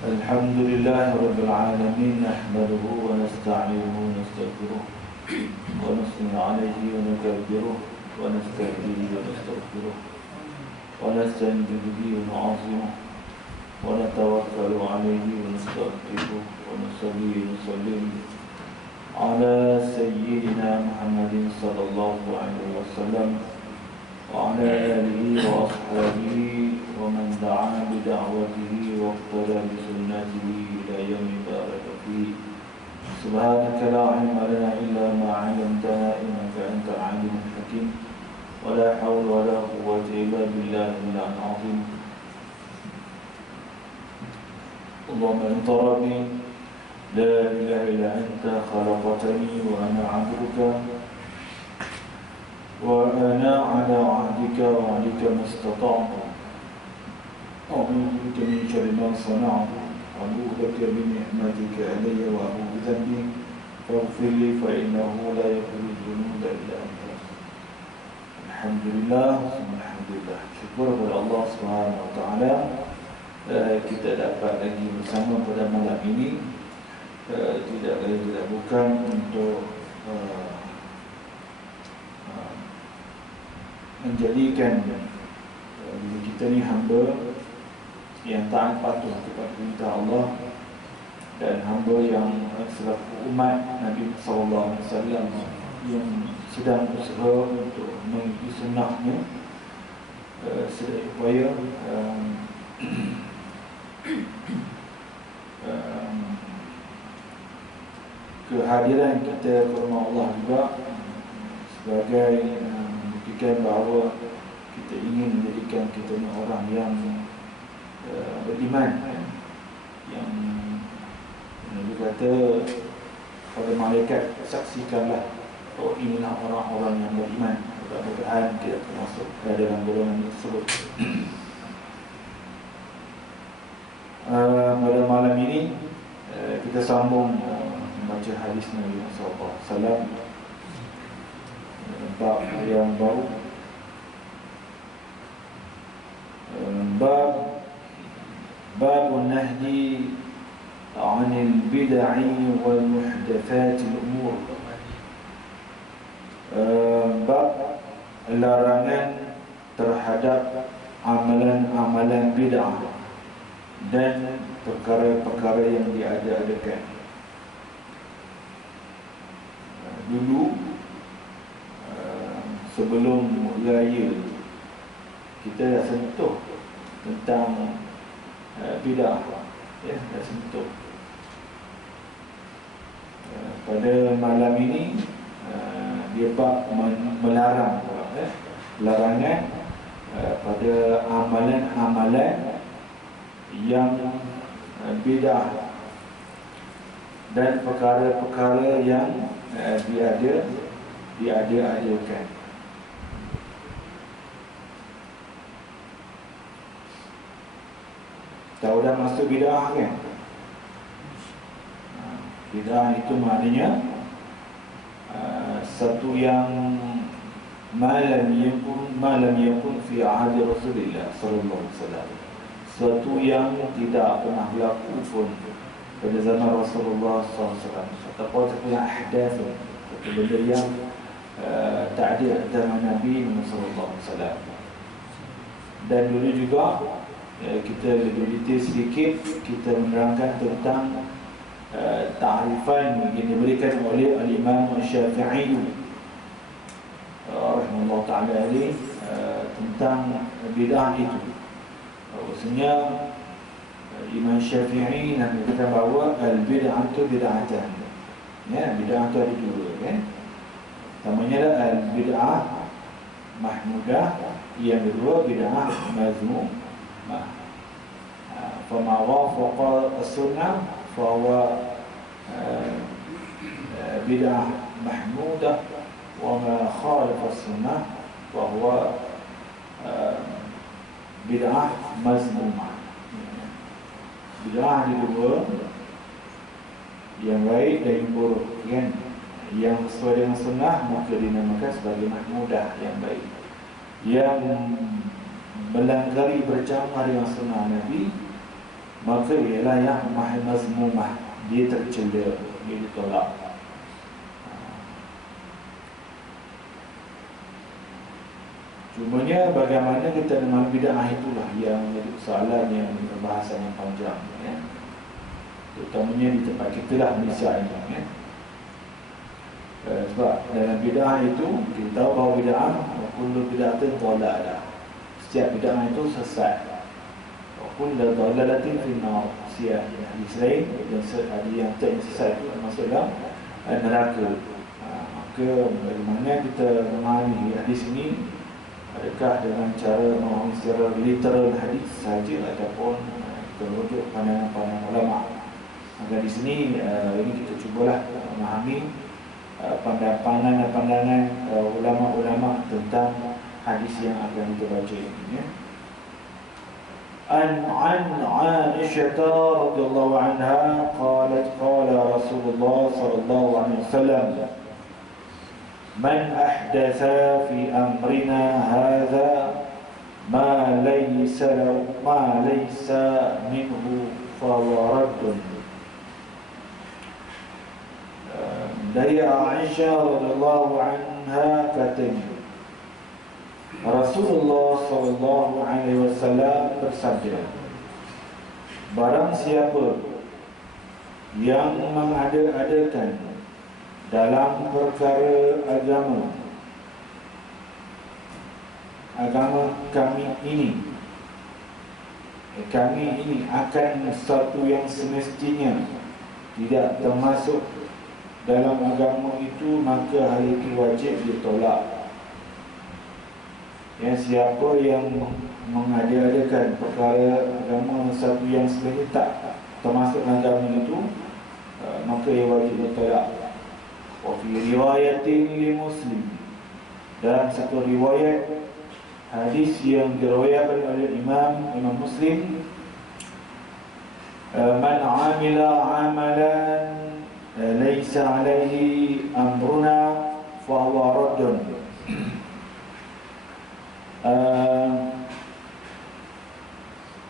الحمد لله رب العالمين نحمده ونستعينه ونستغفره ونثني عليه ونكبره ونستهديه ونستغفره ونستنجد به ونعظمه ونتوكل عليه ونستغفره ونصلي ونسلم على سيدنا محمد صلى الله عليه وسلم وعلى آله وأصحابه ومن دعا بدعوته واقتدى بسنته إلى يوم بارك فيه. سبحانك لا علم لنا إلا ما علمتنا إنك أنت العليم الحكيم ولا حول ولا قوة إلا بالله العظيم. اللهم أنت ربي لا إله إلا أنت خلقتني وأنا عبدك وأنا على عهدك ووعدك ما استطعت أعوذ بك من شر ما صنعت أبوء لك بنعمتك علي وأبوء بذنبي فاغفر لي فإنه لا يغفر الذنوب إلا أنت. Alhamdulillah, alhamdulillah. Syukur kepada Allah Subhanahu wa taala kita dapat lagi bersama pada malam ini. Tidak lain tidak bukan untuk menjadikan diri kita ni hamba yang taat patuh kepada perintah Allah dan hamba yang selaku umat Nabi sallallahu alaihi wasallam yang sedang berusaha untuk mengikuti sunnahnya sedaya upaya kehadiran kita ke rumah Allah juga sebagai buktikan bahawa kita ingin menjadikan kita ni orang yang beriman, yang Nabi kata pada malaikat saksikanlah oh inilah orang-orang yang beriman. Mudah-mudahan kita termasuk dalam golongan tersebut. Pada malam ini kita sambung membaca hadis Nabi sallallahu alaihi wasallam, bab yang baru, bab nahyi 'anil bid'i wal muhdatsatil umur. Bab larangan terhadap amalan-amalan bid'ah dan perkara-perkara yang diada-adakan. Dulu sebelum raya kita dah sentuh tentang bid'ah, ya, dah sentuh. Pada malam ini dia bab melarang, larangan pada amalan-amalan yang bid'ah dan perkara-perkara yang diada-adakan. Tahu dah masuk bid'ah kan? Bid'ah itu maknanya satu yang malam yakun fi ahadi Rasulullah sallallahu alaihi wasallam, suatu yang tidak pernah berlaku pun pada zaman Rasulullah sallallahu alaihi wasallam, ataupun punya ahdath, satu benda yang tak ada zaman Nabi sallallahu alaihi wasallam. Dan dulu juga kita lebih detail sedikit, kita menerangkan tentang ta'rifan yang diberikan oleh Al-Imam Syafi'i rahimahullah ta'ala alaih tentang bid'ah itu. Maksudnya Imam Syafi'i nak kata bahawa al-bid'ah itu bid'atan. Ya, bid'ah itu ada dua kan. Pertamanya adalah al-bid'ah mahmudah, yang kedua bid'ah mazmumah. Fama wafaqa as-sunnah fahuwa bid'ah mahmudah, wa ma khalafa as-sunnah fahuwa bid'ah mazmumah. Bid'ah ada dua, yang baik dan yang buruk kan. Yang sesuai dengan sunnah maka dinamakan sebagai mahmudah, yang baik. Yang melanggar berjamaah dengan sunnah Nabi maka ialah yang mazmumah, dia tercela, dia ditolak. Cumanya bagaimana kita memahami bid'ah itulah yang menjadi persoalan yang pembahasan yang panjang, ya. Terutamanya di tempat kita lah, Malaysia ini, ya. Sebab dalam bid'ah itu kita tahu bahawa bid'ah kullu bid'atin dalalah, setiap bid'ah itu sesat. Kullu dalalatin fi an-nar, setiap hadis lain dan ada yang sesat itu masuk dalam neraka. Maka bagaimana kita memahami hadis ini? Adakah dengan cara memahami secara literal hadis saja ataupun kita merujuk pandangan-pandangan ulama? Maka di sini ini kita cubalah memahami pandangan-pandangan ulama-ulama tentang hadis yang akan kita baca ini, ya. An Aisyah radhiyallahu anha qalat qala Rasulullah sallallahu alaihi wasallam man ahdatha fi amrina hadha ma laysa minhu fahuwa raddun. Dari Aisyah radhiyallahu anha katanya, Rasulullah sallallahu alaihi wasallam bersabda, barang siapa yang mengada-adakan dalam perkara agama kami ini akan sesuatu yang semestinya tidak termasuk dalam agama itu, maka hal itu wajib ditolak. Ya, siapa yang mengada-adakan perkara agama sesuatu yang sebenarnya tak termasuk agama itu, maka ia wajib ditolak. Wa fi riwayatin li Muslim, dalam satu riwayat hadis yang diriwayatkan oleh Imam Muslim, man amila amalan laysa alaihi amruna fa huwa raddun.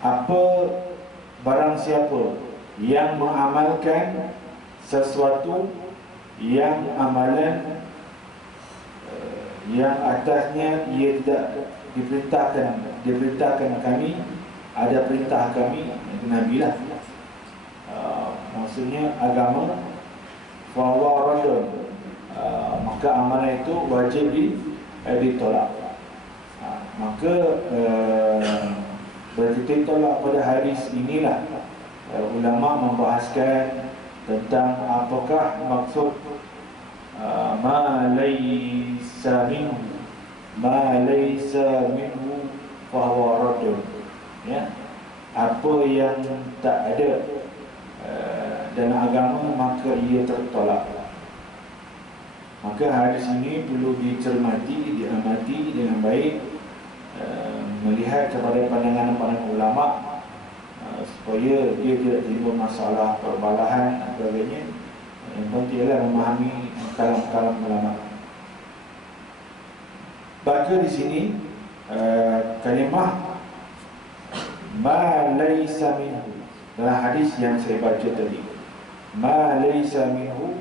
Apa barang siapa yang mengamalkan sesuatu yang amalan yang atasnya ia tidak diperintahkan kami, ada perintah kami Nabi lah, maksudnya agama, fahuwa raddun, maka amalan itu wajib ditolak. Maka berarti tolak pada hadis inilah ulama membahaskan tentang apakah maksud ma laysa minhu fahuwa raddun, ya, apa yang tak ada dalam agama maka ia tertolak. Maka hadis ini perlu dicermati, diamati dengan baik, melihat kepada pandangan-pandangan ulama, supaya dia tidak timbul masalah perbalahan dan sebagainya. Yang penting ialah memahami kalam-kalam ulama. Baca di sini kalimah ma laysa minhu dalam hadis yang saya baca tadi. Ma laysa minhu,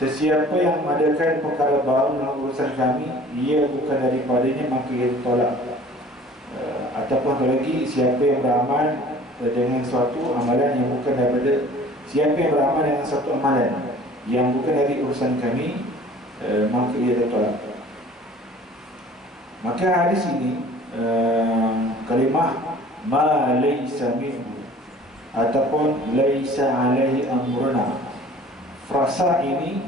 sesiapa yang mengadakan perkara baru dalam urusan kami, ia bukan daripadanya, maka ia ditolak. Ataupun lagi, siapa yang beramal dengan suatu amalan yang bukan daripada, siapa yang beramal dengan suatu amalan yang bukan dari urusan kami, maka ia ditolak. Maka hadis ini kalimah ma laysa minhu ataupun laysa alaihi amruna, frasa ini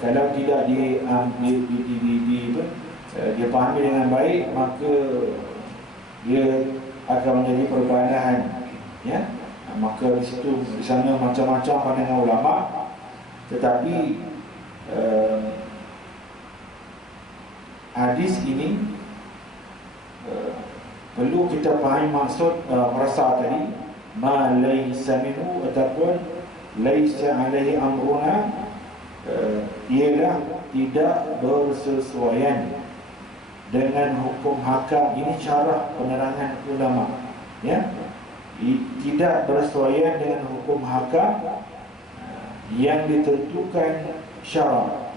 kalau tidak dipahami dengan baik, maka dia akan menjadi perbalahan, ya. Maka di situ, di sana macam-macam pandangan ulama, tetapi hadis ini perlu kita fahami maksud frasa tadi, ma laysa minhu ataupun laysa alaihi amruna, ialah tidak bersesuaian dengan hukum hakam. Ini cara penerangan ulama, ya. Tidak bersesuaian dengan hukum hakam yang ditentukan syarak.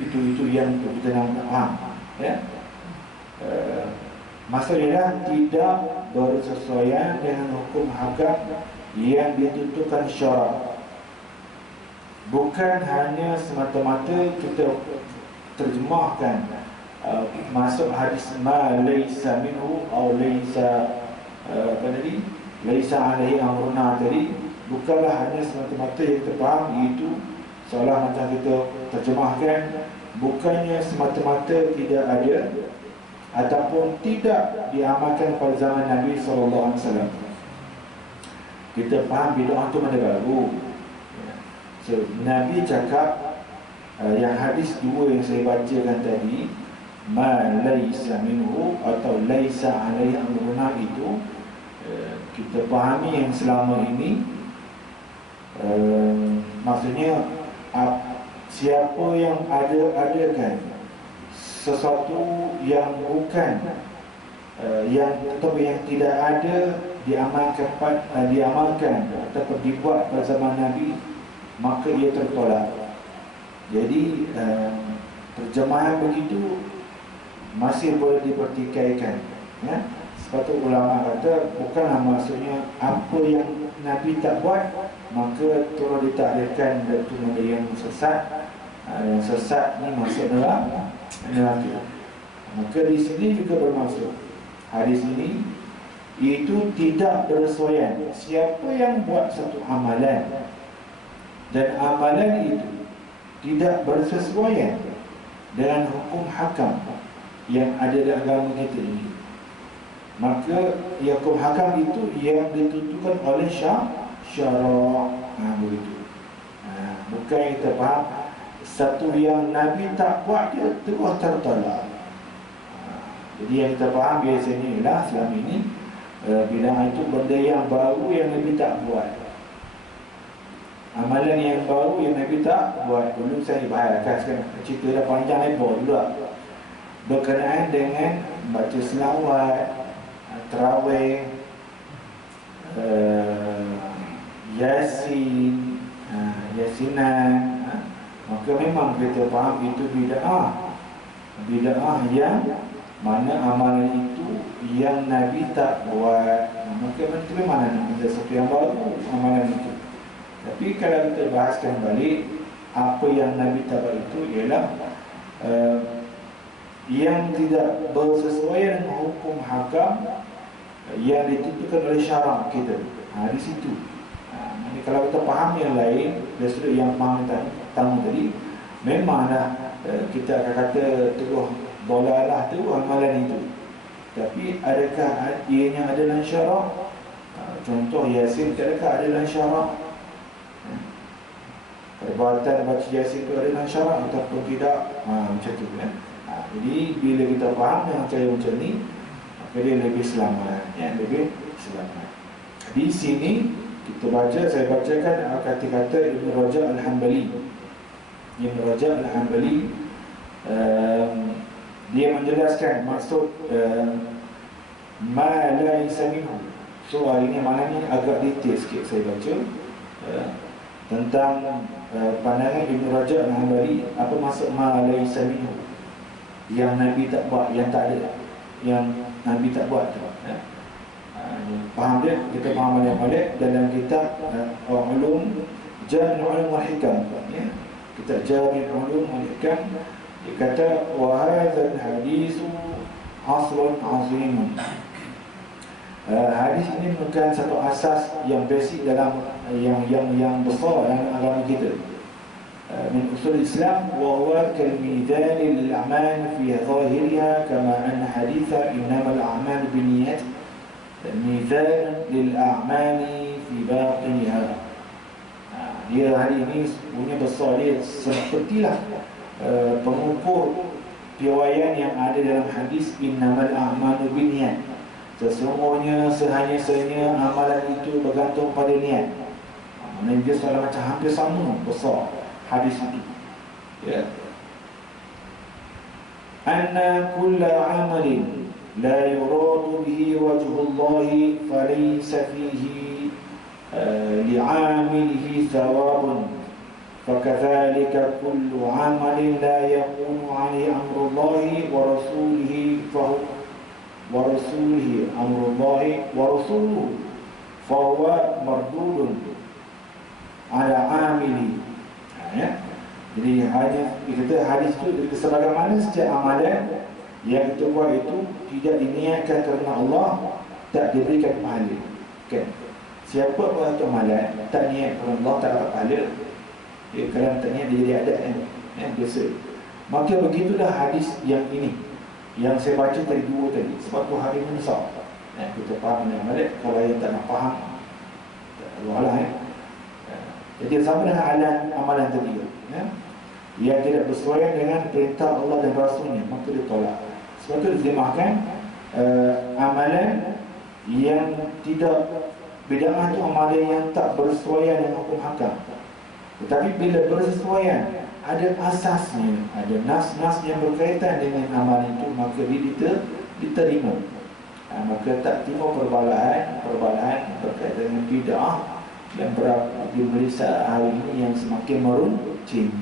Itu yang kita nak faham, ya. Maksudnya tidak bersesuaian dengan hukum hakam yang ditentukan syarak. Bukan hanya semata-mata kita terjemahkan masuk hadis ma laysa minhu atau laysa apa tadi, laysa alaihi amruna tadi, bukanlah hanya semata-mata yang kita faham itu seolah macam kita terjemahkan, bukannya semata-mata tidak ada ataupun tidak diamalkan pada zaman Nabi SAW. Kita faham bid'ah itu benda baru. So, Nabi cakap yang hadis dua yang saya bacakan tadi, ma laysa minhu atau laysa alaihi amruna, itu kita fahami yang selama ini maksudnya siapa yang adakan sesuatu yang bukan yang tidak ada diamalkan atau dibuat pada zaman Nabi, maka ia tertolak. Jadi terjemahan begitu masih boleh dipertikaikan, ya. Sebab tu ulama kata bukanlah maksudnya apa yang Nabi tak buat maka turut ditakdirkan itu benda yang sesat. Yang sesat ni maksud neraka. Maka di sini juga bermaksud hadis ini itu tidak bersesuaian. Siapa yang buat satu amalan dan amalan itu tidak bersesuaian dengan hukum hakam yang ada dalam agama kita ini, maka hukum hakam itu yang ditentukan oleh syarak. Begitu. Bukan kita faham satu yang Nabi tak buat dia terus tertolak. Jadi yang kita faham biasanya ialah selama ini bid'ah itu benda yang baru yang Nabi tak buat, amalan yang baru yang Nabi tak buat. Dulu saya bahayakan, sekarang cerita dah panjang lebar juga berkenaan dengan baca selawat, tarawih, yasin, yasinan. Maka memang kita faham itu bid'ah yang mana amalan itu yang Nabi tak buat. Maka itu memang ada sesuatu yang baru amalan itu. Tapi kalau kita bahaskan balik, apa yang Nabi tak buat itu ialah yang tidak bersesuaian dengan hukum hakam yang ditentukan oleh syarak kita. Di situ. Kalau kita faham yang lain, dari sudut yang faham pertama tadi, memanglah kita akan kata terus dolalah tu amalan itu. Tapi adakah ianya ada dalam syarak? Contoh yasin, adakah ada dalam syarak? Perbuatan baca yasin itu ada dalam syarak ataupun tidak? Macam tu, kan? Jadi bila kita faham yang cara macam ni, maka dia lebih selamat, ya, lebih selamat. Di sini kita baca, saya bacakan kata-kata Ibn Rajab Al-Hanbali. Ibn Rajab Al-Hanbali dia menjelaskan maksud ma la yasmihu. So hari ini maknanya agak detail sikit saya baca tentang pandangan Ibn Rajab Al-Hanbali. Apa maksud ma la yasmihu? Yang Nabi tak buat, yang tak ada, yang Nabi tak buat tu, ya. Faham dia? Kita faham balik dalam kitab Ulum Jami' Ulum wal Hikam, ya. Kitab Jami' Ulum wal Hikam, dia kata wa hadzal hadis aslun azim. Hadis ini merupakan satu asas yang basic dalam yang besar dalam agama kita. من أصول الإسلام وهو كالميزان للأعمال في ظاهرها كما أن حديث إنما الأعمال بالنيات ميزان للأعمال في باطنها. Dia hari ini punya besar, dia sepertilah pengukur piawaian yang ada dalam hadis innamal a'malu binniyat. Sesungguhnya sehanya amalan itu bergantung pada niat. Maksudnya dia soalan macam hampir sama besar hadis itu, ya. anna kulla amalin la yuradu bihi wajhullahi falaysa fihi li'amilihi thawabun فكذلك كل عمل لا يكون عليه أمر الله ورسوله أمر الله ورسوله فهو مردود على عامله. Jadi hadis itu sebagaimana setiap amalan yang kita buat itu tidak diniatkan kerana Allah, tak diberikan pahala. Kan? Siapa buat amalan tak niat kerana Allah, tak dapat pahala. Kerana tak niat dia jadi adat biasa. Maka begitulah hadis yang ini yang saya baca tadi dua tadi. Sebab tu hari menyesal. Kita faham amalan. Kalau yang tak nak faham, Allah jadi sama dengan amalan tadi yang tidak bersesuaian dengan perintah Allah dan Rasulnya, maka dia tolak. Sebab itu diterjemahkan amalan yang tidak bid'ah itu amalan yang tak bersesuaian dengan hukum hakam. Tetapi bila bersesuaian, ada asasnya, ada nas-nas yang berkaitan dengan amalan itu, maka dia diterima. Maka tak terima perbalahan berkaitan dengan bid'ah yang berlaku di Malaysia hari ini yang semakin meruncing,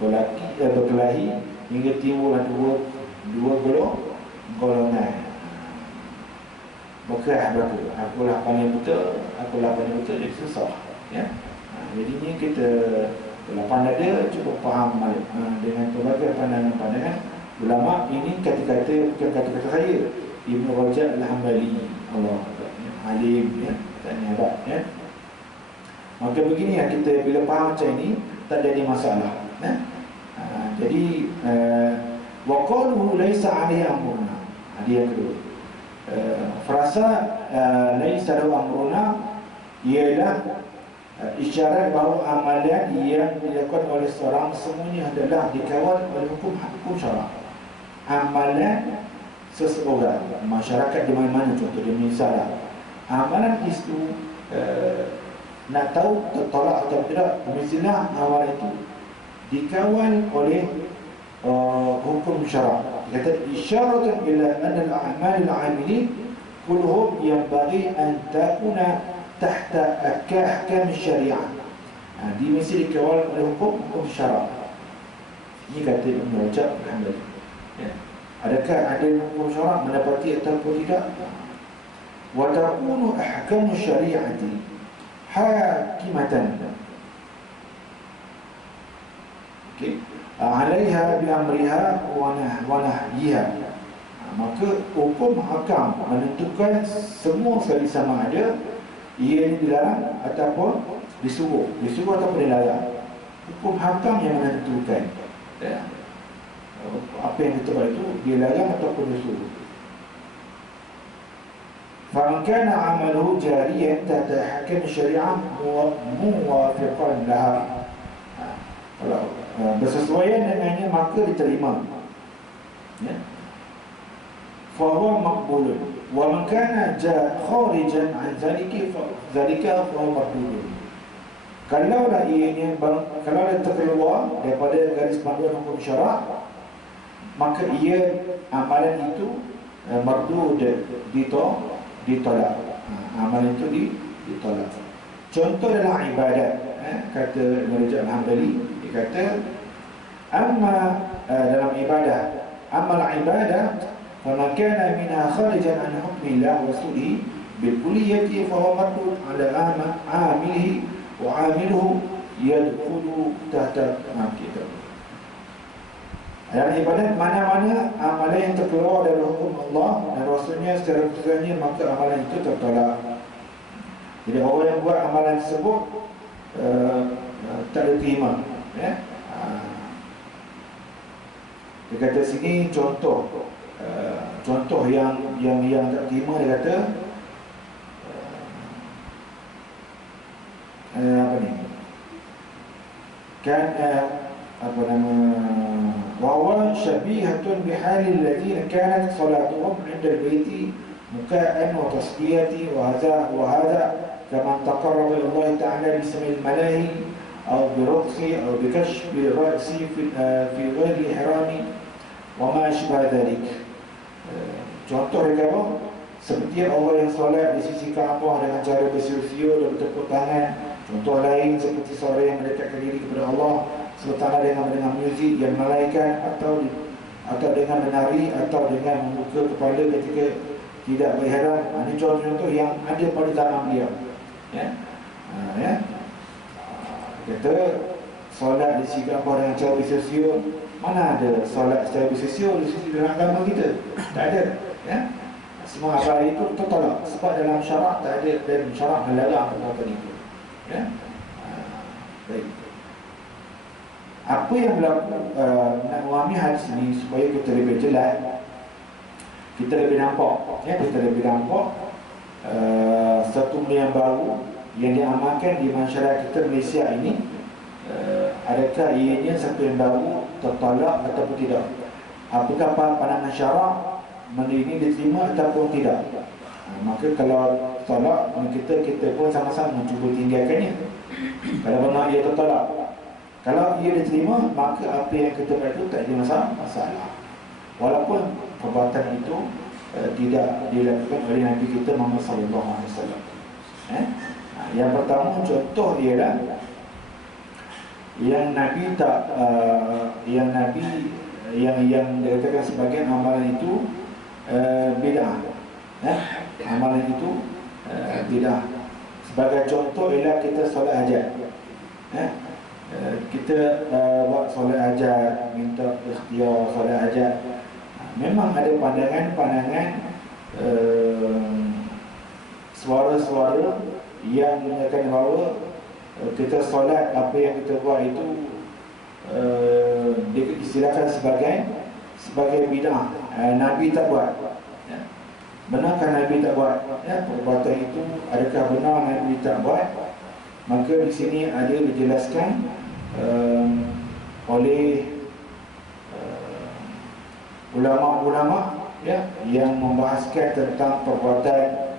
berkelahi hingga timbullah dua golongan. Berkelah berlaku, akulah paling betul, jadi susah. Jadi ni kita kalau pandai dia cuba faham dengan pelbagai pandangan ulama. Ini kata-kata bukan kata-kata saya, Ibn Rajab Al-Hambali, Allah alim, tak hebat. Maka begini kita bila faham macam ini, tak jadi masalah. Jadi wa qaluhu laisa 'alaihi amruna. Dia yang kedua. Frasa laisa lahu amruna ialah isyarat bahawa amalan yang dilakukan oleh seorang semuanya adalah dikawal oleh hukum syarak. Amalan seseorang, masyarakat di mana-mana, contohnya misalnya amalan itu nak tahu tertolak atau tidak, mestilah amalan itu dikawal oleh hukum syarak. Kata isyaratun ila anna al-a'mal al-'amilin kulluhum yanbaghi an takuna tahta ahkam syariah. Dia mesti dikawal oleh hukum syarak. Ini kata Ibn Rajab Al-Hambali. Adakah ada hukum syarak mendapati ataupun tidak? Wa takunu ahkam syariati hakimatan. Okey. 'alaiha bi amriha wa nahyiha. Maka hukum hakam menentukan semua sekali sama ada ia dilarang ataupun disuruh ataupun dilarang. Hukum hakam yang menentukan apa yang kita buat itu dilarang ataupun disuruh. Faman kana 'amaluhu jariyan tahta ahkam syariah muwafiqan laha, kalau bersesuaian dengannya maka diterima, fahuwa maqbulun. Wa man kana kharijan an zalika fahuwa mardudun. Kalau dia terkeluar daripada garis panduan hukum syarak, maka amalan itu mardud, ditolak. Amalan itu ditolak. Contoh dalam ibadat, kata Rajab Al-Hambali, dia kata dalam ibadah, amal ibadah faman kana minha kharijan an hukmillah wa rasulihi bil kulliyati fa huwa mardud ala amilihi wa amiluhu yadkhulu tahta kita. Dalam ibadat mana-mana amalan yang terkeluar dari hukum Allah dan Rasulnya secara khususnya, maka amalan itu tertolak. Jadi orang yang buat amalan tersebut tak diterima. Dia kata sini contoh yang tak terima. Dia kata apa ni? Kan apa nama? Wa syabihatun bihalil ladzina kanat salatuhum 'inda al-baiti muka'an wa tasdiyati wa hadha kama taqarraba ila Allah ta'ala bismil malahi أو برقص أو بكشف رأسي في غير إحرامي وما أشبه ذلك. Contoh dia kata, seperti Allah yang solat di sisi Kaabah dengan cara bersiul-siul dan bertepuk tangan. Contoh lain seperti seorang yang mendekatkan diri kepada Allah sementara dengan mendengar muzik yang melalaikan, atau dengan menari, atau dengan membuka kepala ketika tidak berihram. Ini contoh-contoh yang ada pada zaman beliau. Ya, ya. Kata solat di sisi Kaabah dengan cara bersiul-siul. Mana ada solat secara bersiul di sisi dalam agama kita? Tak ada. Ya. Semua apa itu tertolak sebab dalam syarak tak ada, dan syarak melarang perbuatan itu. Ya. Baik. Apa yang berlaku nak memahami hadis ini supaya kita lebih jelas, kita lebih nampak, ya, kita lebih nampak satu benda yang baru yang diamalkan di masyarakat kita Malaysia ini. Adakah ianya satu yang baru tertolak ataupun tidak? Apakah pandangan syarak benda ini diterima ataupun tidak? Maka kalau tolak, kita pun sama-sama mencuba tinggalkannya. Kalau benar ia tertolak, kalau ia diterima, maka apa yang kita buat itu tak ada masalah. Walaupun perbuatan itu tidak dilakukan oleh Nabi kita Muhammad sallallahu alaihi wasallam. Yang pertama contoh ialah yang Nabi tak yang dikatakan sebagai amalan itu bid'ah. Amalan itu bid'ah. Sebagai contoh ialah kita solat hajat. Kita buat solat hajat, minta ikhtiar solat hajat. Memang ada pandangan-pandangan suara-suara yang menyatakan bahawa kita solat, apa yang kita buat itu diistilahkan sebagai bid'ah. Nabi tak buat. Benarkah Nabi tak buat? Perbuatan itu adakah benar Nabi tak buat? Maka di sini ada dijelaskan oleh ulama-ulama, ya, yang membahaskan tentang perbuatan.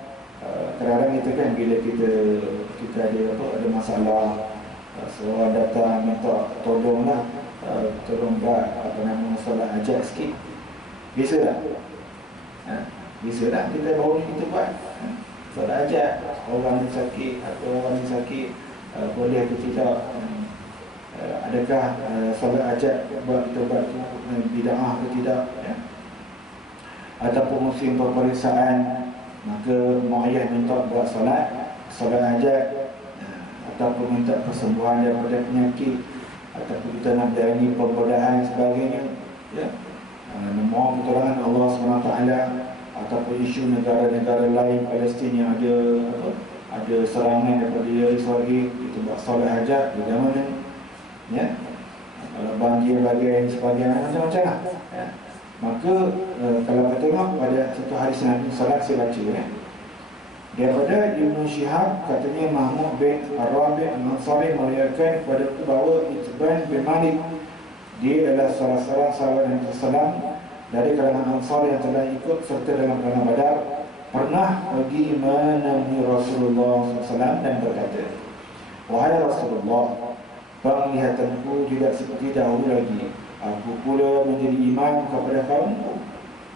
Kadang-kadang kita kan bila kita ada masalah, seorang datang minta tolonglah, tolong buat solat hajat sikit. Biasa tak? Biasa tak kita baru ni kita buat solat hajat, orang yang sakit atau orang yang sakit, boleh atau tidak? Adakah solat hajat buat kita buat tu bid'ah atau tidak, ya? Ataupun musim peperiksaan, maka mak ayah minta buat solat hajat, ataupun minta persembuhan daripada penyakit, ataupun kita nak berani pembedahan dan sebagainya, ya, memohon pertolongan Allah SWT, ataupun isu negara-negara lain Palestin yang ada serangan daripada Israel, kita buat solat hajat bagaimana, ya, kalau banjir bagian sebagainya, macam-macam lah, ya. Maka kalau kita tengok pada satu hadis Nabi Sallallahu saya baca, ya, daripada Ibnu Syihab, katanya Mahmud bin Ar-Rabi' Al-Ansari meriwayatkan kepada itu bahawa Itban bin Malik, dia adalah salah seorang sahabat Nabi Sallam dari kalangan Ansar yang telah ikut serta dalam perang Badar, pernah pergi menemui Rasulullah SAW dan berkata, "Wahai Rasulullah, penglihatanku tidak seperti dahulu lagi. Aku pula menjadi imam kepada kaumku.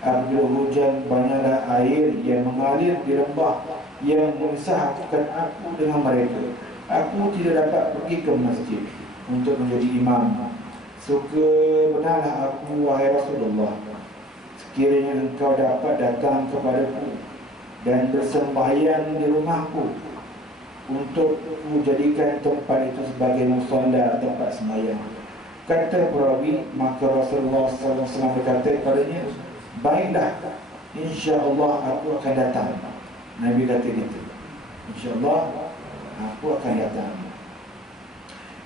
Apabila hujan, banyaklah air yang mengalir di lembah yang memisahkan aku dengan mereka. Aku tidak dapat pergi ke masjid untuk menjadi imam. Suka benarlah aku, wahai Rasulullah, sekiranya engkau dapat datang kepadaku dan bersembahyang di rumahku untuk ku jadikan tempat itu sebagai musalla, tempat sembahyang." Kata perawi, maka Rasulullah SAW berkata kepadanya, "Baiklah, insya-Allah aku akan datang." Nabi kata gitu, "insya-Allah aku akan datang."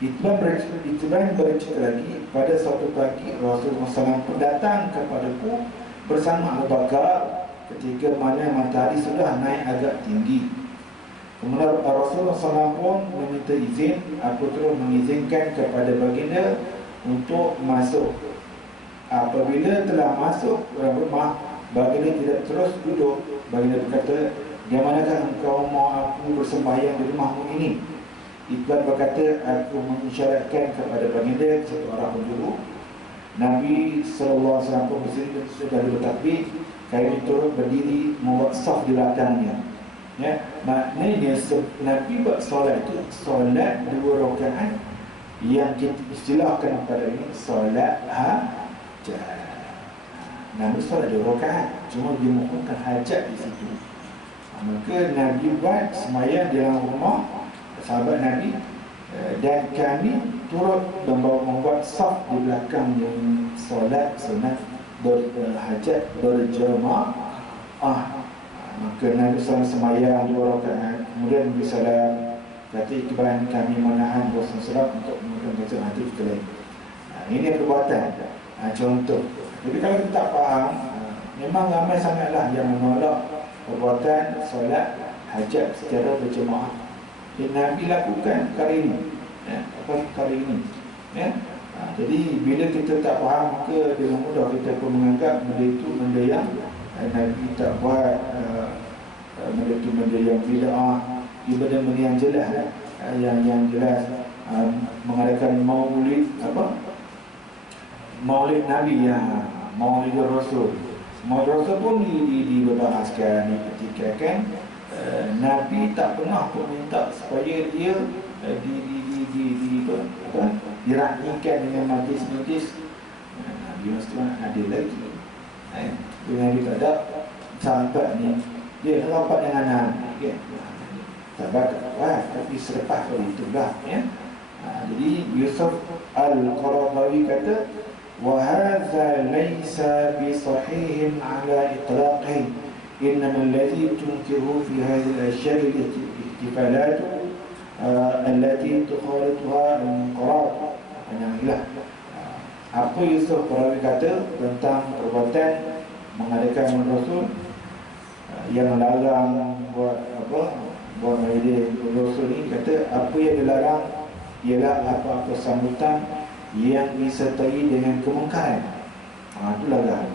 Itban bercerita lagi, pada suatu pagi Rasulullah SAW datang kepadaku bersama Abu Bakar ketika mana matahari sudah naik agak tinggi. Kemudian Rasulullah SAW pun meminta izin. Aku terus mengizinkan kepada baginda untuk masuk. Apabila telah masuk dalam rumah, baginda tidak terus duduk. Baginda berkata, "Di manakah engkau mau aku bersembahyang di rumahmu ini?" Iqbal berkata, aku mengisyaratkan kepada baginda satu orang penjuru. Nabi SAW pun sudah bertakbir, kami turun berdiri membuat saf di belakangnya. Ya, maknanya Nabi buat solat itu solat 2 rakaat yang kita istilahkan pada ini solat hajat. Nabi solat 2 rakaat, cuma dia mohonkan hajat di situ. Maka Nabi buat sembahyang dalam rumah sahabat Nabi, dan kami turut membuat saf di belakang yang solat sunat berhajat berjemaah. Maka Nabi SAW sembahyang 2 rakaat, kemudian Nabi SAW kata, Iqbal, kami menahan Rasulullah untuk menggunakan bacaan hati kita lain. Ini perbuatan, contoh. Tapi kalau kita tak faham, memang ramai sangatlah yang menolak perbuatan solat hajat secara berjemaah. Nabi lakukan kali ini, kali ini. Jadi bila kita tak faham, maka dengan mudah kita pun menganggap benda itu benda yang Nabi tak buat, benda itu benda yang bid'ah, benda yang jelas, yang jelas mengadakan maulid maulid Nabi, maulid Rasul. Maulid Rasul pun dibahaskan, dipertikaikan. Nabi tak pernah pun minta supaya dia diraihkan dengan majlis-majlis. Nabi mesti ada lagi. Nabi tak ada sahabat ni, dia rapat dengan Nabi, sahabat tapi selepas itulah. Jadi Yusuf Al-Qaradawi kata, وهذا ليس بصحيح على إطلاقه إنما الذي تنكره في هذه الأشياء الاحتفالات التي تخالطها الانقراض. Apa Yusuf Qaradawi kata tentang perbuatan mengadakan Rasul yang larang buat majlis Rasul ni, kata apa yang dilarang ialah apa-apa sambutan yang disertai dengan kemungkaran. Itu larang.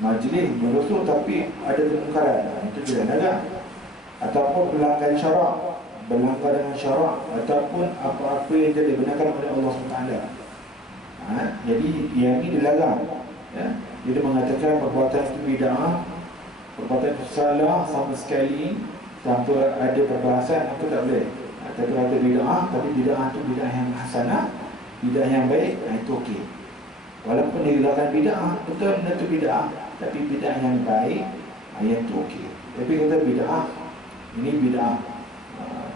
Majlis Rasul tapi ada kemungkaran, itu juga larang. Ataupun berlanggar syarak, berlanggar dengan syarak, ataupun apa-apa yang dibenarkan oleh Allah SWT. Jadi yang ini dilarang. Jadi mengatakan perbuatan itu bid'ah, perbuatan itu salah sama sekali tanpa ada perbahasan, itu tak boleh. Tapi kata bid'ah, tapi bid'ah itu bid'ah yang hasanah, bid'ah yang baik, itu okey. Walaupun dilakukan bid'ah, betul itu bid'ah, tapi bid'ah yang baik, yang itu okey. Tapi kata bid'ah, ini bid'ah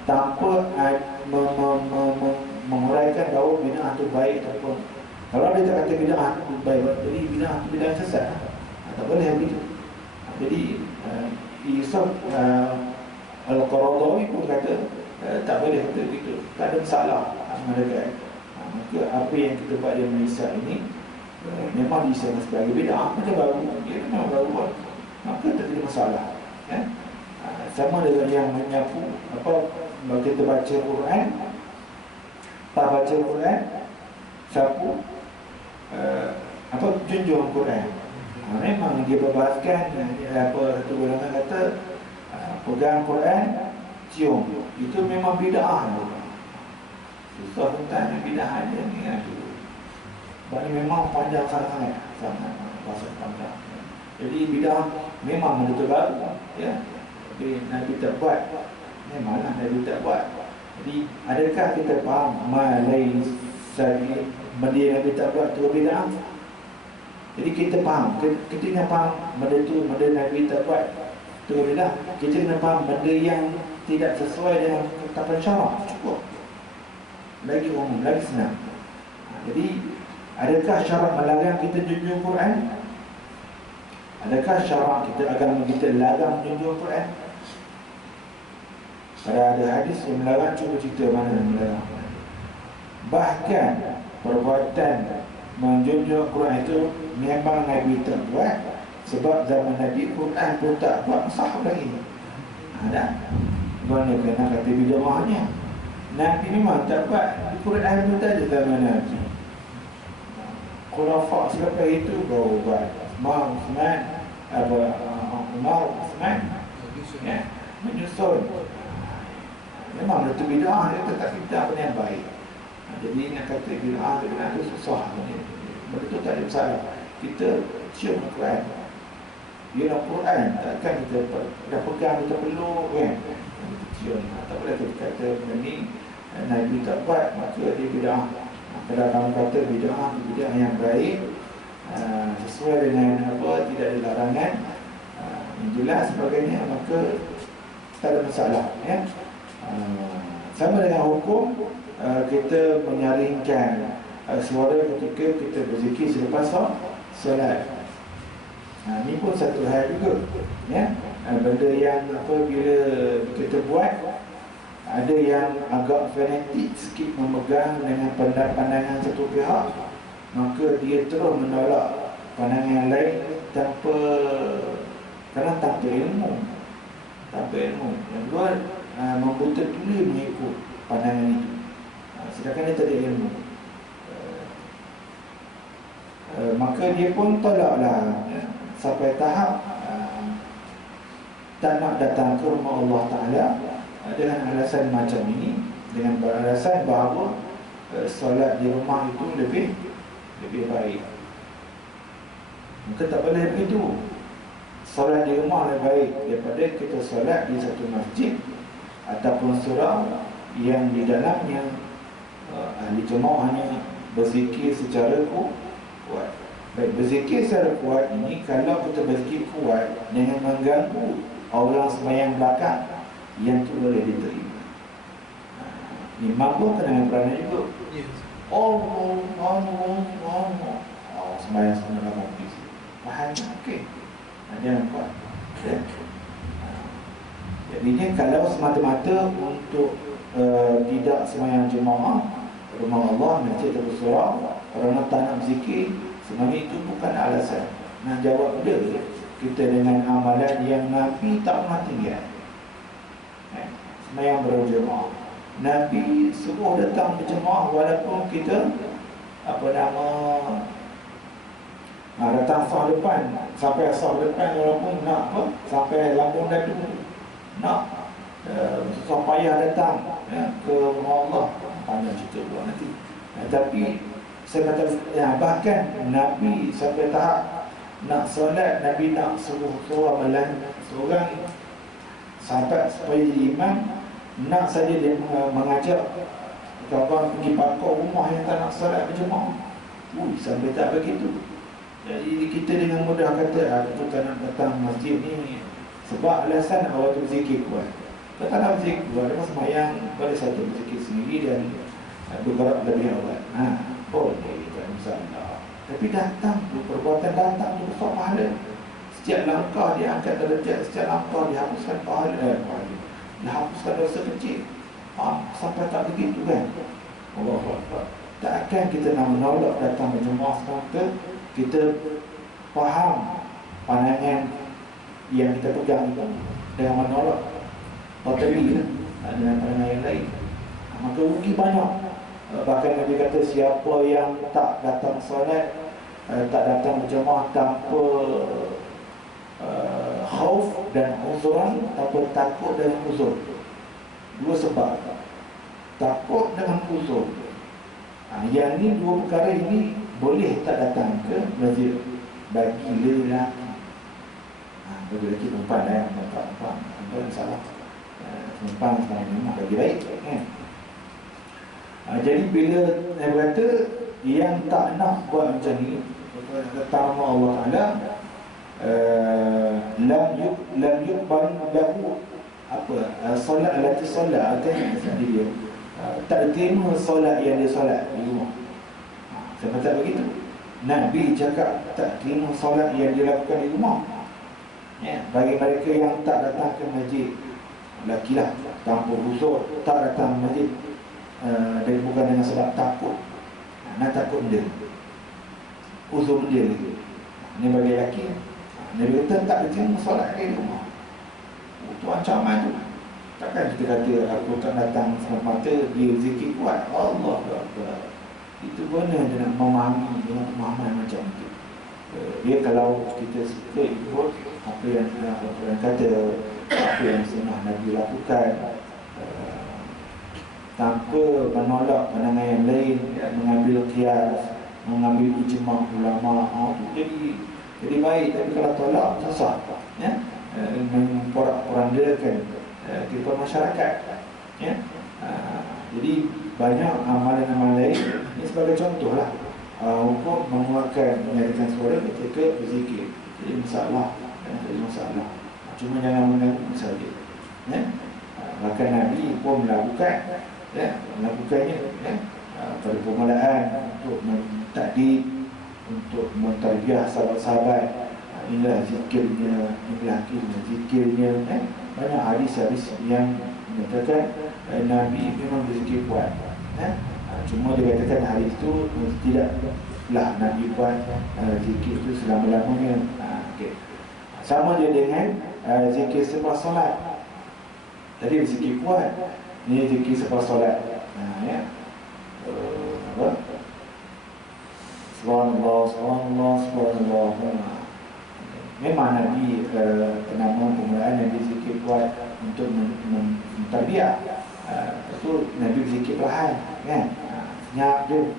tanpa menguraikan bahawa bid'ah itu baik ataupun, kalau dia tak kata bid'ah itu baik, jadi bid'ah itu bid'ah sesat, tak boleh begitu. Jadi Yusuf Al-Qaradawi pun kata tak boleh kata begitu, tak ada masalah mereka. Maka apa yang kita buat di Malaysia ini memang disebut sebagai bid'ah, macam baru, dia memang baru buat, maka tak ada masalah. Sama dengan yang menyapu, kalau kita baca Quran, tak baca Quran, sapu, junjung Quran. Memang dia berbahaskan, satu golongan kata pegang Quran, cium, itu memang bid'ah. Susah tentang bid'ah dia ni. Sebab ni memang panjang sangat bahasa panjang. Jadi bid'ah memang benda baru, tapi Nabi tak buat. Memanglah Nabi tak buat. Jadi adakah kita faham benda yang Nabi tak buat tu bid'ah? Jadi kita faham, kita kena faham benda tu, benda Nabi tak buat tu bid'ah. Kita kena faham benda yang tidak sesuai dengan ketetapan syarak, cukup. Lagi umum, lagi senang. Jadi adakah syarak melarang kita junjung Quran? Adakah syarak kita agama kita larang junjung Quran? Ada hadis yang melarang, cuba cerita mana yang melarang. Bahkan perbuatan menjunjung Quran itu memang Nabi tak buat, sebab zaman Nabi Quran pun tak buat sahab lagi. Ada mana kena kata bid'ahnya. Nabi memang tak buat, Quran pun tak ada zaman Nabi. Khulafah selepas itu baru buat. Umar Uthman menyusun. Memang itu bid'ah, dia tetap bid'ah benda yang baik. Jadi nak kata bid'ah tu benda tu susah. Benda tu tak ada masalah. Kita cium Quran. Dia nak Quran, takkan kita dah pegang, kita peluk kan. Kita cium. Tak boleh kita kata benda ni Nabi tak buat, maka dia bid'ah. Kalau kamu kata bid'ah yang baik, sesuai dengan apa, tidak ada larangan, yang jelas sebagainya, maka tak ada masalah ya. Sama dengan hukum kita menyaringkan suara ketika kita berzikir selepas solat. Ini pun satu hal juga ya. Benda yang apa, bila kita buat, ada yang agak fanatik sikit memegang dengan pandangan satu pihak, maka dia terus menolak pandangan yang lain tanpa ilmu. Yang kedua, membuta tuli mengikut pandangan itu, sedangkan dia tak ada ilmu. Maka dia pun tolaklah ya, sampai tahap tak nak datang ke rumah Allah Ta'ala dengan alasan macam ini, dengan beralasan bahawa solat di rumah itu lebih baik. Maka tak boleh begitu. Solat di rumah lebih baik daripada kita solat di satu masjid ataupun surau yang di dalamnya ahli jemaah hanya berzikir secara kuat. Baik, berzikir secara kuat ini, kalau kita berzikir kuat dengan mengganggu orang sembahyang belakang, yang tu boleh diterima. Imam pun kena dengan peranan juga. Allah sembahyang sebenarnya habis. Faham? Okey. Jangan kuat. Okay. Jadinya kalau semata-mata untuk tidak sembahyang jemaah rumah Allah, masjid atau surau, kerana tak nak berzikir, sebenarnya itu bukan alasan. Nak jawab dia, kita dengan amalan yang Nabi tak pernah tinggal. Sembahyang berjemaah, Nabi suruh datang berjemaah walaupun kita datang sah depan, sampai sah depan walaupun nak apa, sampai lambung dadu nak susah payah datang ya, ke rumah Allah. Panjang cerita pula nanti. Tapi saya kata bahkan Nabi sampai tahap nak solat, Nabi nak suruh seorang sahabat supaya imam, nak saja dia mengajak kawan pergi pakar rumah yang tak nak solat berjemaah. Sampai tak begitu. Jadi kita dengan mudah kata aku tak nak datang masjid ni sebab alasan awak tu berzikir kuat. Kalau tak nak berzikir kuat, dia sembahyang boleh saja berzikir sendiri dan bergerak lebih awal. Boleh, tak masalah. Tapi datang, perbuatan datang tu besar pahala. Setiap langkah dia angkat derajat, setiap langkah dia hapuskan pahala. Dia hapuskan dosa kecil. Sampai tak begitu kan? Allah. Tak akan kita nak menolak datang berjemaah semata. Kita faham pandangan yang kita pegang itu dengan menolak totally dengan pandangan yang lain, maka rugi banyak. Bahkan Nabi kata siapa yang tak datang solat, tak datang berjemaah tanpa khauf dan uzuran, tanpa takut dan uzur. Dua sebab, takut dengan uzur. Yang ni dua perkara ini boleh tak datang ke masjid bagi lelaki. Bagi lelaki perempuan perempuan salah. Perempuan sebenarnya memang bagi baik kan? Jadi bila saya berkata yang tak nak buat macam ni, pertama Allah Ta'ala lam yuqbal lahu solat alati solat dia tak terima solat yang dia solat di rumah. Saya kata begitu. Nabi cakap tak terima solat yang dilakukan di rumah ya, bagi mereka yang tak datang ke masjid, lakilah tanpa huzur, tak datang masjid dan bukan dengan sebab takut, nak takut dia, uzur dia lagi. Ini bagi lelaki. Nabi kata tak terima solat di rumah. Itu ancaman tu. Takkan kita kata aku tak datang semata dia zikir kuat. Allah Akbar. Itu guna dia nak memahami dengan pemahaman macam itu. Dia kalau kita suka ikut apa yang Al-Quran kata, apa yang sunnah Nabi lakukan, tanpa menolak pandangan yang lain, ya, mengambil qiyas, mengambil ijma' ulama, jadi baik. Tapi kalau tolak, susah, ya, memporak-porandakan kita masyarakat, ya. Jadi banyak amalan-amalan lain. Ini sebagai contoh lah, hukum mengeluarkan menyatakan suara ketika berzikir. Jadi masalah, ya, jadi masalah. Cuma jangan mengganggu saja, ya. Bahkan Nabi pun melakukan, ya, melakukannya, ya, pada permulaan untuk mentakdir, untuk mentarbiah sahabat-sahabat. Inilah zikirnya, inilah zikirnya, ya. Banyak hadis-hadis yang menyatakan Nabi memang berzikir kuat, ya. Cuma dia katakan hadis itu tidaklah Nabi buat zikir itu selama-lamanya. Okay. Sama dia dengan zikir selepas solat. Tadi berzikir kuat, ni zikir selepas solat. Ya. Apa? Subhanallah, subhanallah, subhanallah. Memang Nabi penama permulaan Nabi zikir kuat untuk mentarbiah. Itu Nabi berzikir perlahan, kan? Senyap je,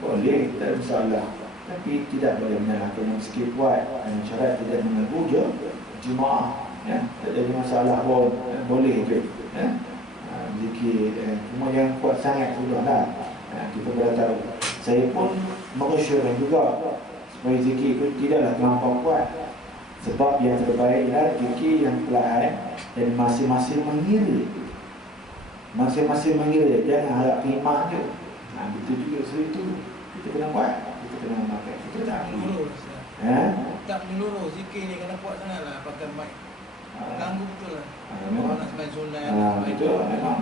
boleh, tak ada masalah. Tapi tidak boleh menyalahkan yang berzikir kuat. Syarat tidak mengganggu je jemaah, ya? Tak jadi masalah pun, boleh je, ya? Zikir, cuma yang kuat sangat sudahlah. Kita boleh tahu. Saya pun mengusyurkan juga supaya zikir itu tidaklah terlampau kuat. Sebab yang terbaik adalah zikir yang perlahan dan masing-masing mengira. Masing-masing mengira, jangan harap khidmat je. Begitu juga itu kita kena buat, kita kena makan, kita tak menurut. Tak menurut zikir ni kena kuat sangatlah pakai mic. Ganggu betul lah. Orang nak sembahyang sunat. Betul, memang.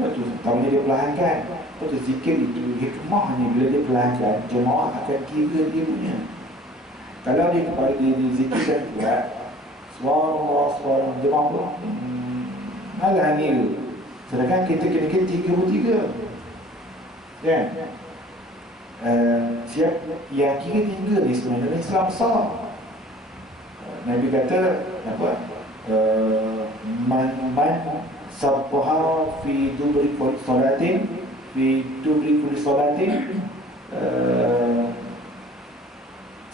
Betul. Kalau dia perlahankan, betul, zikir itu hikmahnya bila dia perlahankan, jemaah akan kira dia punya. Kalau dia kepada dia zikirkan kuat, subhanallah, subhanallah, jemaah pun malah ngira. Sedangkan kita kena 33, kan? Siap yang kira 3 ni sebenarnya dalam Islam besar. Nabi kata apa? Man sabbaha fi dubri kulli salatin, fi dubri kulli salatin,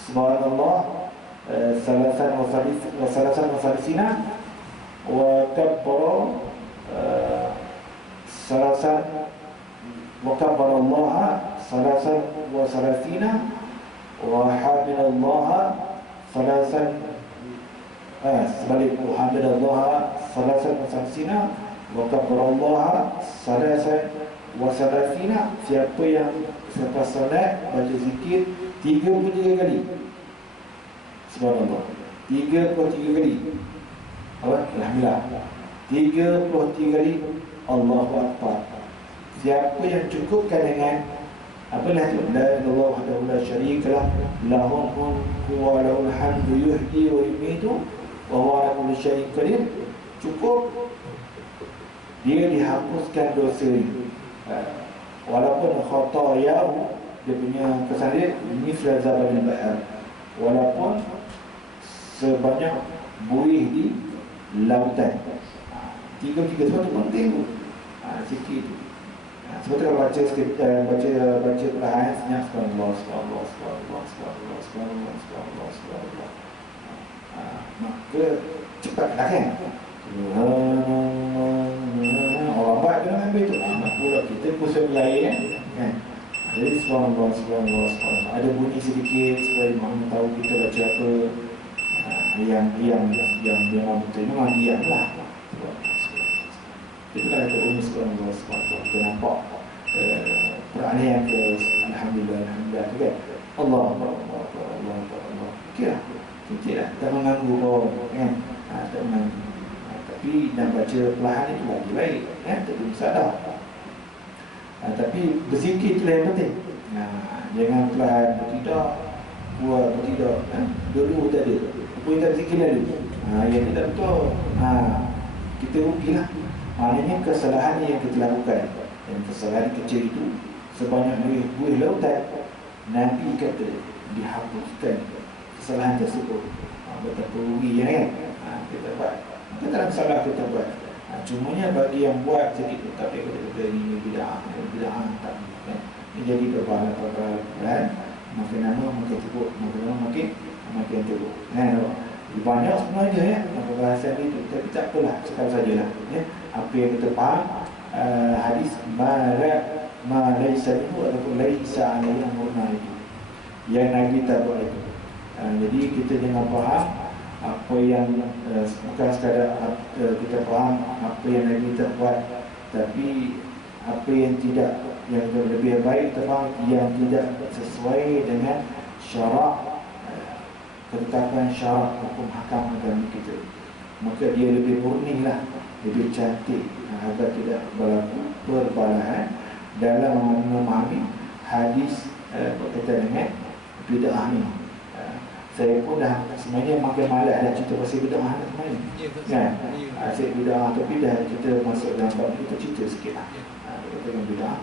subhanallah salasan wa salisina wa kabbara salasan wa kabbara Allah salasan wa salasina wa hamidallaha salasan sebalik hamidallaha salasan wa salasina wa kabbara Allah salasan wa salasina. Siapa yang selepas solat baca zikir 33 kali subhanallah, 33 kali alhamdulillah, 33 kali Allahu Akbar. Siapa yang cukupkan dengan apalah tu, la ilaha illallah wahdahu la syarikalah, lahul mulku wa lahul hamdu yuhyi wa yumiitu wa huwa ala kulli syai'in qadir, cukup, dia dihapuskan dosa ni. Walaupun khatayahu, dia punya kesan dia misla zabadil bahr, walaupun sebanyak buih di lautan. 3 sebab tu penting tu. Zikir tu. Sebab tu kalau baca baca perlahan, senyap, subhanallah, subhanallah, subhanallah, subhanallah, subhanallah, subhanallah, subhanallah. Maka cepatlah, kan? Orang buat kena ambil tu. Pula kita pusat lain, kan? Jadi subhanallah, subhanallah, subhanallah. Ada bunyi sedikit supaya mahu tahu kita baca apa. Yang memang betul, memang diam lah. Kita dah kata bunyi subhanallah, subhanallah. Kita nampak peralihan ke alhamdulillah, alhamdulillah tu, kan? Allah, Allah, Allah, Allah, Allah. Okey lah. Okey lah. Tak mengganggu orang, kan? Tak mengganggu. Tapi nak baca perlahan itu lagi baik, kan? Tak ada masalah. Tapi berzikir itulah yang penting. Jangan perlahan, bertidak, buat bertidak, dulu tak ada. Apa yang tak berzikir dulu. Yang tidak betul, kita rugilah. Maknanya kesalahan yang kita lakukan, dan kesalahan kecil itu sebanyak buih lautan, Nabi kata dihapuskan kesalahan tersebut. Betapa rugi, ya, kan? Kita buat, kita tak ada masalah kita buat. Cumanya bagi yang buat sedikit tu tak boleh kata ini bid'ah tak kan. Ini jadi perbalan-perbalan makin lama makin teruk, makin lama makin teruk. Banyak sebenarnya ya perbahasan itu, tapi tak apalah, sekali sajalah ya. Apa yang kita faham hadis ma laysa minhu ataupun laysa alaihi amruna itu yang Nabi tak buat itu. Jadi kita jangan faham apa yang bukan sekadar kita faham apa yang Nabi tak buat, tapi apa yang tidak, yang lebih baik kita faham yang tidak sesuai dengan syarak, ketetapan syarak hukum hakam agama kita, maka dia lebih murni lah, lebih cantik, agar tidak berlaku perbalahan dalam memahami hadis berkaitan dengan bid'ah ni. Saya pun dah sebenarnya makin malas dah cerita pasal bid'ah ni sebenarnya. Kan? Asyik bid'ah tapi dah kita masuk dalam bab kita cerita sikit lah. Kita dengan bid'ah.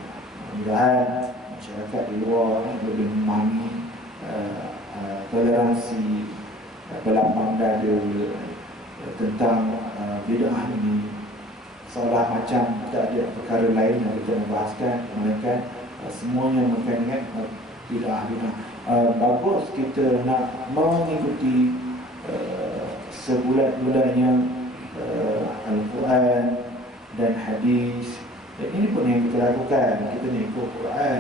Mudah-mudahan masyarakat di luar lebih memahami toleransi, berlapang dada tentang bid'ah ini, seolah macam tak ada perkara lain yang kita membahaskan, melainkan semuanya berkaitan dengan bid'ah. Bagus kita nak mengikuti sebulat-bulatnya Al-Quran dan hadis. Dan ini pun yang kita lakukan. Kita nak ikut Quran,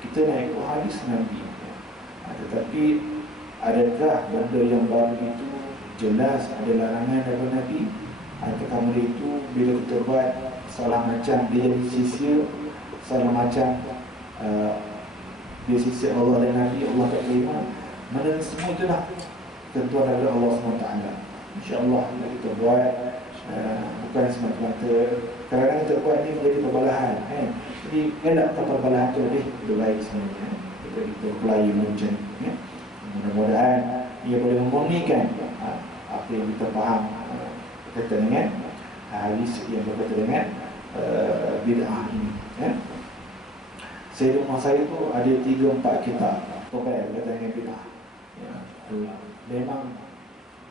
kita nak ikut hadis Nabi. Tetapi adakah benda yang baru itu jelas ada larangan daripada Nabi? Adakah benda itu bila kita buat salah macam dia jadi sia-sia, salah macam dia sisi Allah dan Nabi, Allah tak terima? Mana semua itulah tentuan daripada Allah SWT. InsyaAllah kita buat bukan semata-mata kadang-kadang kita buat ni menjadi perbalahan jadi elakkan perbalahan tu lebih baik sebenarnya. Kita pelai macam ni, mudah-mudahan ia boleh memurnikan apa yang kita faham berkaitan dengan hadis yang berkaitan dengan bid'ah ini. Saya rumah saya tu ada 3-4 kitab topik berkaitan dengan bid'ah. Memang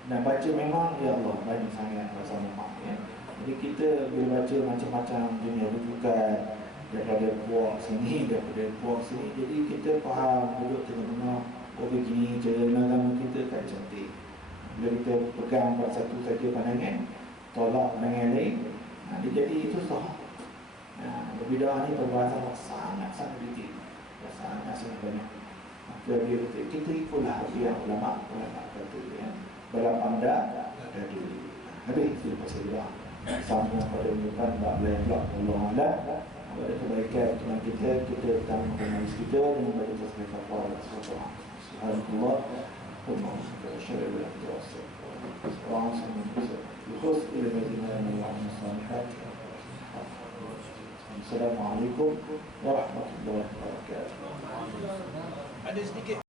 nak baca memang ya Allah banyak sangat bahasa Muhammad ya. Jadi kita bila baca macam-macam dunia rujukan daripada puak sini, daripada puak sini, jadi kita faham duduk tengah-tengah begini cara agama kita kan cantik. Bila kita pegang pada satu saja pandangan, tolak pandangan lain, dia jadi itu sah. Bid'ah ni perbahasan sangat-sangat detail, sangat-sangat banyak. Maka kita ikutlah apa yang ulama kata ya. Berlapang dada dulu. Habis itu pasal bid'ah. Sambung pada depan bab lain pula. Allah Allah. Ada kebaikan dengan kita utamakan hadis kita dengan baca tasbih kafarah subhanallah. Subhanallah. Alhamdulillah. Syara'illah. Assalamualaikum warahmatullahi wabarakatuh. Ada sedikit